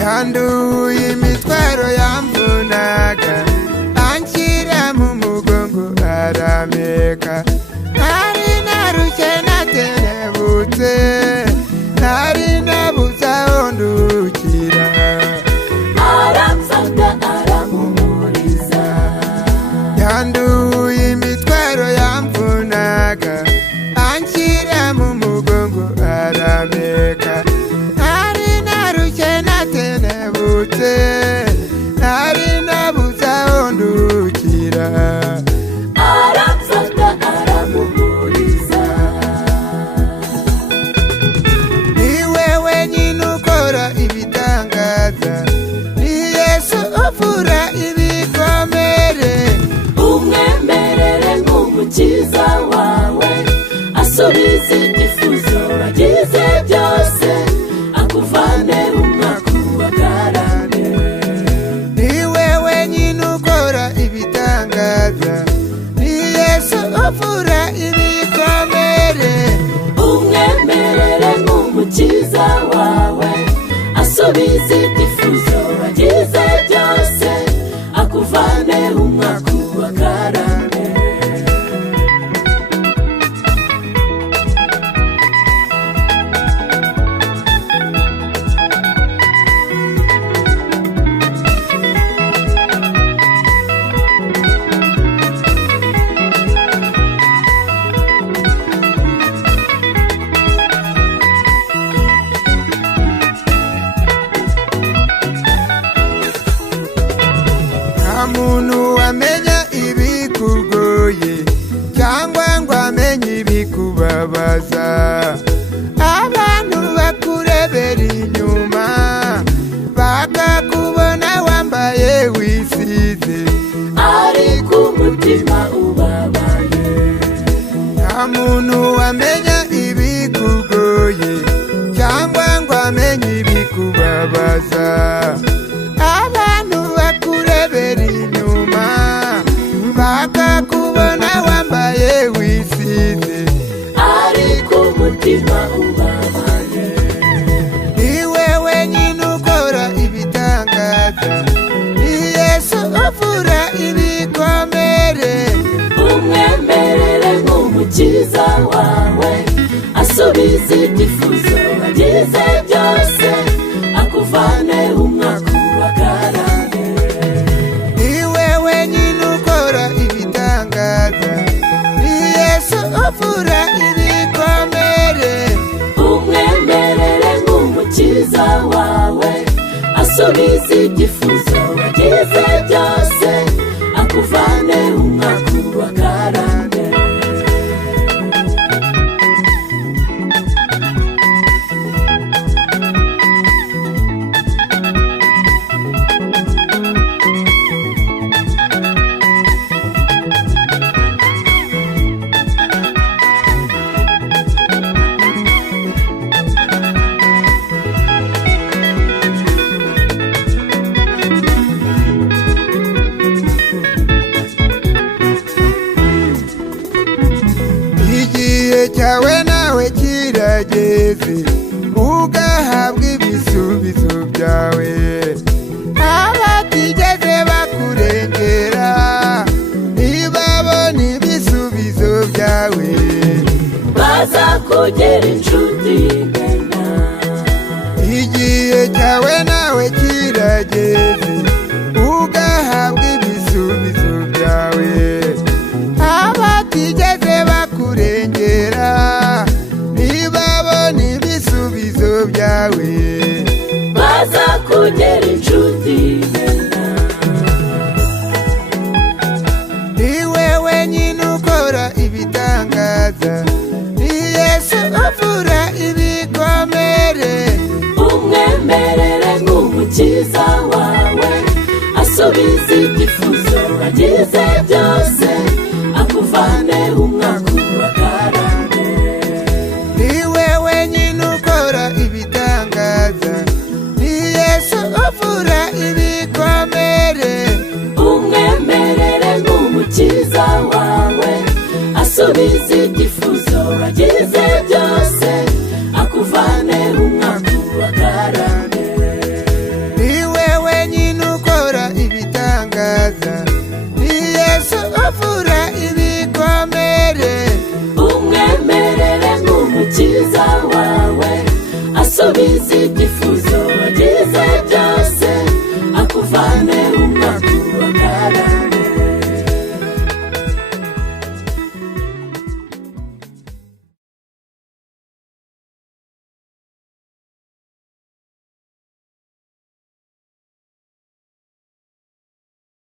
yanduye imitwaro yamvunaga anshyira mu mugongo arameka nari narushye natenebutse nari nabuze aho ndukira aramfata aramuhumuriza yanduye imitwaro yamvunaga anshyira mu mugongo arameka nari nabuze aho ndukira aramfata aramuhumuriza ni wewe nyine ukora ibitangaza ni Yesu uvura ibikomere umwemerere nk'umukiza wawe asubize ibyifuzo wagize byose akuvane umwaka ubagarane ni wewe nyine ukora ibitangaza ni Yesu uvura ibikomere umwemerere nk'umukiza wawe asubize ibyifuzo wagize byose akuvane umwaka ubagarane muntu wamenya ibikugoye cyangwa ngo amenye ibikubabaza abantu bakurebera inyuma bakakubona wambaye wisize ariko umutima ubabaye nta muntu wamenya ibikugoye cyangwa ngo amenye ibikubabaza abantu bakurebera inyuma bakakubona wambaye wisize ariko umutima ubabaye ni wewe nyine ukora ibitangaza ni Yesu uvura ibikomere umwemerere nk'umukiza wawe asubize ibyifuzo wagize byose akuvane umwaka ubagarane ni wewe nyine ukora ibitangaza ni Yesu uvura ibikomere umwemerere nk'umukiza wawe asubize ibyifuzo wagize byose akuvane umwaka ubagarane igihe cyawe nawe kirageze ugahabwa ibisubizo byawe abatigeze bakurengera ntibabona ibisubizo byawe bazakugera inshuti y'imena igihe cyawe nawe kirageze ugahabwa ibisubizo byawe abatigeze bakurengera ntibabona ibisubizo byawe bazakugera inshuti y'imena ni wewe nyine ukora ibitangaza ni Yesu uvura ibikomere umwemerere nk'umukiza wawe asubize ibyifuzo wagize byose akuvane umwaka ubagarane ni wewe nyine ukora ibitangaza ni Yesu asubiza ibyifuzo